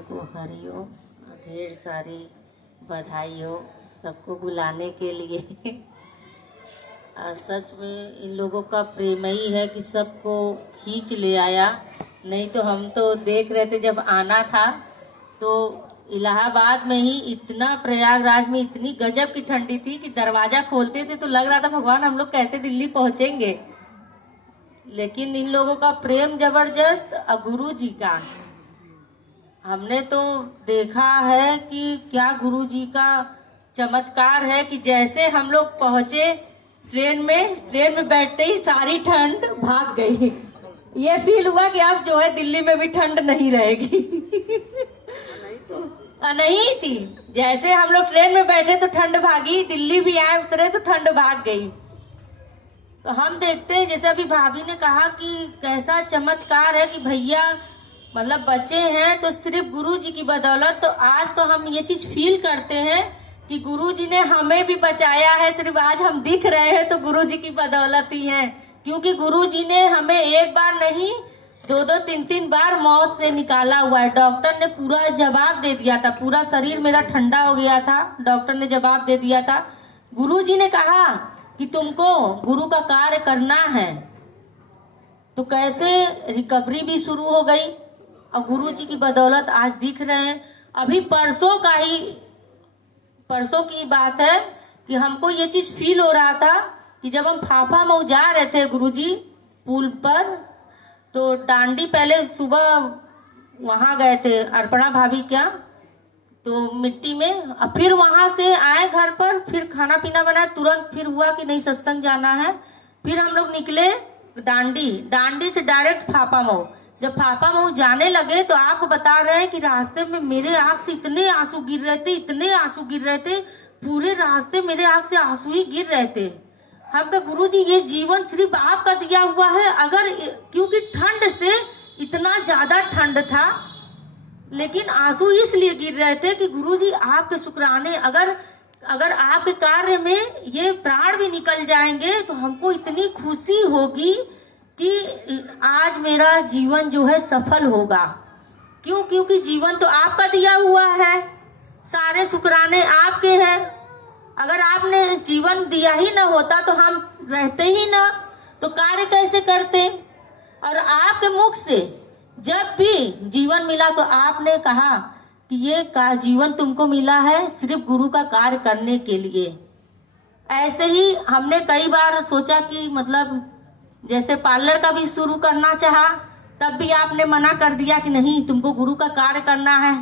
भाइयों को हरिओम, ढेर सारी बधाई हो सबको बुलाने के लिए। सच में इन लोगों का प्रेम ही है कि सबको खींच ले आया। नहीं तो हम तो देख रहे थे जब आना था तो इलाहाबाद में ही इतना, प्रयागराज में इतनी गजब की ठंडी थी कि दरवाजा खोलते थे तो लग रहा था भगवान हम लोग कैसे दिल्ली पहुंचेंगे। लेकिन इन लोगों का प्रेम जबरदस्त। और गुरु जी का हमने तो देखा है कि क्या गुरु जी का चमत्कार है कि जैसे हम लोग पहुंचे ट्रेन में बैठते ही सारी ठंड भाग गई। ये फील हुआ कि अब जो है दिल्ली में भी ठंड नहीं रहेगी। नहीं थी, जैसे हम लोग ट्रेन में बैठे तो ठंड भागी, दिल्ली भी आए उतरे तो ठंड भाग गई। तो हम देखते हैं जैसे अभी भाभी ने कहा कि कैसा चमत्कार है कि भैया मतलब बचे हैं तो सिर्फ गुरु जी की बदौलत। तो आज तो हम ये चीज फील करते हैं कि गुरु जी ने हमें भी बचाया है। सिर्फ आज हम दिख रहे हैं तो गुरु जी की बदौलत ही है, क्योंकि गुरु जी ने हमें एक बार नहीं दो दो तीन तीन बार मौत से निकाला हुआ है। डॉक्टर ने पूरा जवाब दे दिया था, पूरा शरीर मेरा ठंडा हो गया था, डॉक्टर ने जवाब दे दिया था। गुरु जी ने कहा कि तुमको गुरु का कार्य करना है, तो कैसे रिकवरी भी शुरू हो गई और गुरु जी की बदौलत आज दिख रहे हैं। अभी परसों की बात है कि हमको ये चीज फील हो रहा था कि जब हम फाफा मऊ जा रहे थे गुरुजी पुल पर, तो डांडी पहले सुबह वहां गए थे अर्पणा भाभी क्या तो मिट्टी में, और फिर वहां से आए घर पर, फिर खाना पीना बनाया, तुरंत फिर हुआ कि नहीं सत्संग जाना है। फिर हम लोग निकले डांडी से डायरेक्ट फाफा मऊ। जब फाफा मऊ जाने लगे तो आपको बता रहे हैं कि रास्ते में मेरे आंख से इतने आंसू गिर रहे थे, इतने आंसू गिर रहे थे, पूरे रास्ते मेरे आंख से आंसू ही गिर रहे थे। हम कहा गुरु जी ये जीवन सिर्फ आपका दिया हुआ है। अगर क्योंकि ठंड से इतना ज्यादा ठंड था, लेकिन आंसू इसलिए गिर रहे थे कि गुरु जी आपके शुक्राने, अगर आपके कार्य में ये प्राण भी निकल जाएंगे तो हमको इतनी खुशी होगी कि आज मेरा जीवन जो है सफल होगा। क्योंकि जीवन तो आपका दिया हुआ है, सारे शुक्राने आपके हैं। अगर आपने जीवन दिया ही ना होता तो हम रहते ही ना, तो कार्य कैसे करते। और आपके मुख से जब भी जीवन मिला तो आपने कहा कि ये जीवन तुमको मिला है सिर्फ गुरु का कार्य करने के लिए। ऐसे ही हमने कई बार सोचा कि मतलब जैसे पार्लर का भी शुरू करना चाहा, तब भी आपने मना कर दिया कि नहीं तुमको गुरु का कार्य करना है,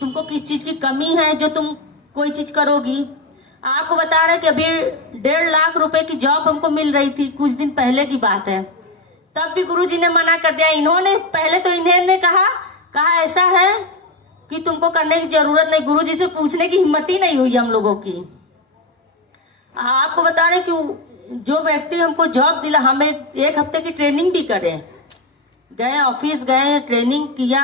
तुमको किस चीज की कमी है जो तुम कोई चीज करोगी। आपको बता रहे कि अभी 1.5 लाख रुपए की जॉब हमको मिल रही थी, कुछ दिन पहले की बात है, तब भी गुरुजी ने मना कर दिया। इन्होंने कहा ऐसा है कि तुमको करने की जरूरत नहीं। गुरुजी से पूछने की हिम्मत ही नहीं हुई हम लोगों की। आपको बता रहे कि जो व्यक्ति हमको जॉब दिला, हम एक हफ्ते की ट्रेनिंग भी करें, गए ऑफिस गए, ट्रेनिंग किया,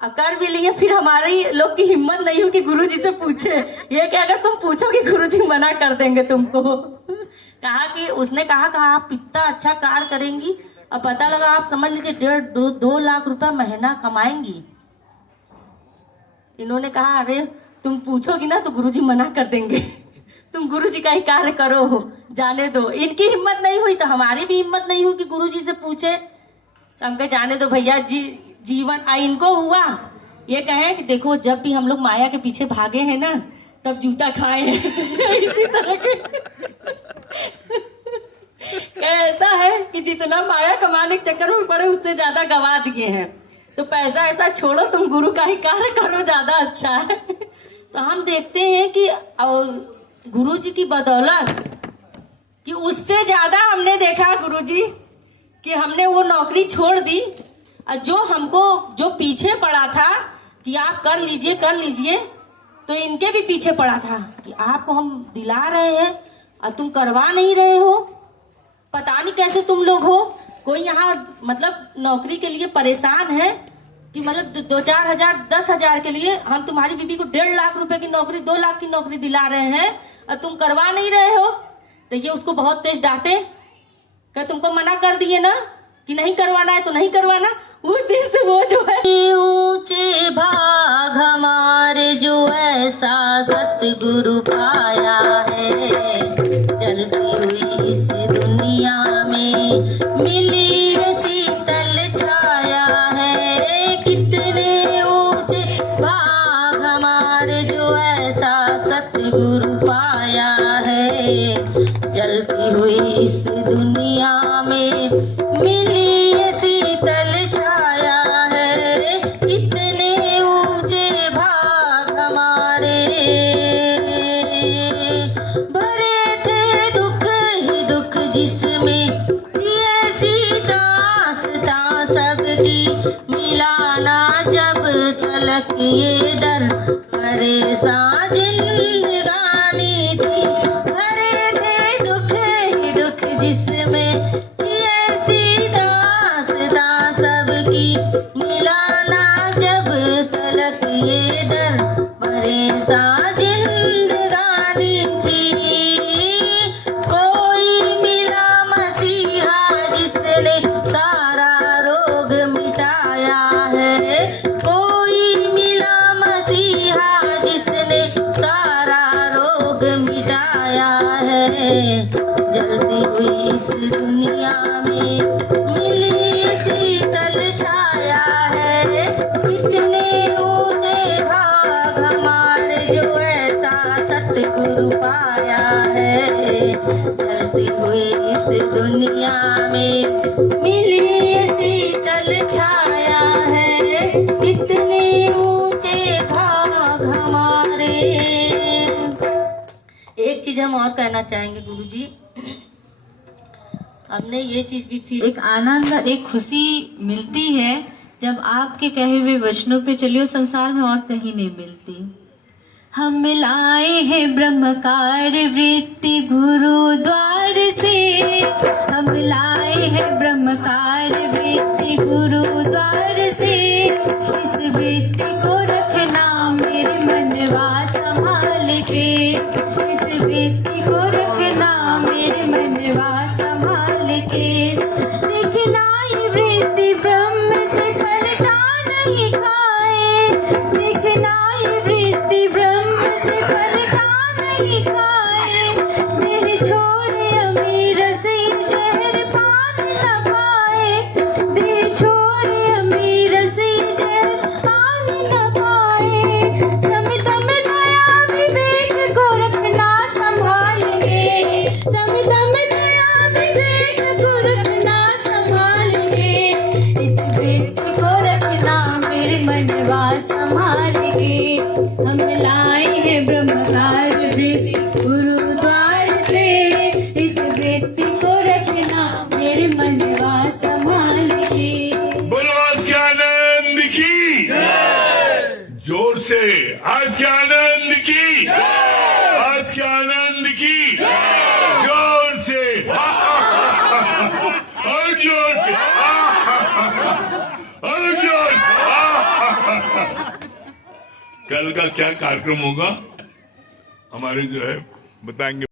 कर भी लिए, फिर हमारी लोग की हिम्मत नहीं हुई कि गुरुजी से पूछे। ये कि अगर तुम पूछोगे गुरुजी मना कर देंगे तुमको। कहा कि उसने कहा आप इतना अच्छा कार्य करेंगी, अब पता लगा आप समझ लीजिए 1.5-2 लाख रुपया महीना कमाएंगी। इन्होंने कहा अरे तुम पूछोगी ना तो गुरुजी मना कर देंगे, तुम गुरुजी का ही कार्य करो, जाने दो। इनकी हिम्मत नहीं हुई तो हमारी भी हिम्मत नहीं हुई कि गुरुजी से पूछे। हम कहे जाने दो भैया जीवन इनको हुआ। ये कहे कि देखो जब भी हम लोग माया के पीछे भागे हैं ना तब जूता खाए हैं। इसी तरह के ऐसा है कि जितना माया कमाने के चक्कर में पड़े उससे ज्यादा गवा दिए हैं। तो पैसा ऐसा छोड़ो, तुम गुरु का ही कार्य करो, ज्यादा अच्छा है। तो हम देखते हैं कि गुरु जी की बदौलत कि उससे ज्यादा हमने देखा गुरु जी कि हमने वो नौकरी छोड़ दी, और जो पीछे पड़ा था कि आप कर लीजिए, तो इनके भी पीछे पड़ा था कि आपको हम दिला रहे हैं और तुम करवा नहीं रहे हो। पता नहीं कैसे तुम लोग हो, कोई यहाँ मतलब नौकरी के लिए परेशान है कि मतलब 2-4 हजार 10 हजार के लिए हम तुम्हारी बीबी को 1.5 लाख रुपए की नौकरी, 2 लाख की नौकरी दिला रहे हैं और तुम करवा नहीं रहे हो। तो ये उसको बहुत तेज डांटे, क्या तुमको मना कर दिए ना कि नहीं करवाना है तो नहीं करवाना। उस दिन से वो जो है सतगुरु पाया है। जलती हुई इस दुनिया में मिली है शीतल छाया है। कितने ऊंचे भाग हमारे जो ऐसा सतगुरु पाया है। जलती हुई इस दुनिया में मिली है शीतल छाया है। कितने ऊंचे भाग हमारे, भरे थे दुख ही दुख जिसमें ऐसी दास्तां सबकी, मिलाना जब तलक ये दर परेशान जिंदगानी थी। भरे थे दुख ही दुख जिसमें ऐसी दास्तां सबकी, मिलाना जब तलक ये दर परेशान जिंदगानी थी। कोई मिला मसीहा जिसने सारा रोग मिटाया है। कोई मिला मसीहा जिसने सारा रोग मिटाया है। जलती हुई इस दुनिया में मिली शीतल छाया है। कितने ऊंचे भाग हमारे जो ऐसा सतगुरु पाया है। जलती हुई इस दुनिया में मिली शीतल छाया है। कितने ऊंचे भाग हमारे। एक चीज हम और कहना चाहेंगे गुरुजी, हमने ये चीज भी फील, एक आनंद, एक खुशी मिलती है जब आपके कहे हुए वचनों पे चलिए, संसार में और कहीं नहीं मिलती। हम मिलाए हैं ब्रह्मकार वृत्ति गुरुद्वार से। हम लाए हैं ब्रह्मकार वृत्ति गुरुद्वार से। इस वृत्ति को रखना मेरे मनवा संभाल के। इस वृत्ति को रखना मेरे मनवा संभाल के। देखना ये वृत्ति ब्रह्म से पलटा नहीं खाए। देखना ये वृत्ति ब्रह्म से पलटा नहीं खाए। देह छोड़े अमीर से जहर पान न पाए। देह छोड़े अमीर से जहर पान न पाए। समित में दया विवेक को रखना संभाल के। समित में दया विवेक को रखना संभाल के। इस वृत्ति को रखना मेरे मनवा संभाल के। हम लाए हैं ब्रह्मकार वृत्ति गुरुद्वार से। इस वृत्ति को रखना मेरे मनवा संभाल के। बोलो आज के आनंद की, जोर से आज के आनंद की, आज के आनंद की, जोर से और जोर से और जोर से। कल का क्या कार्यक्रम होगा हमारे जो है बताएंगे।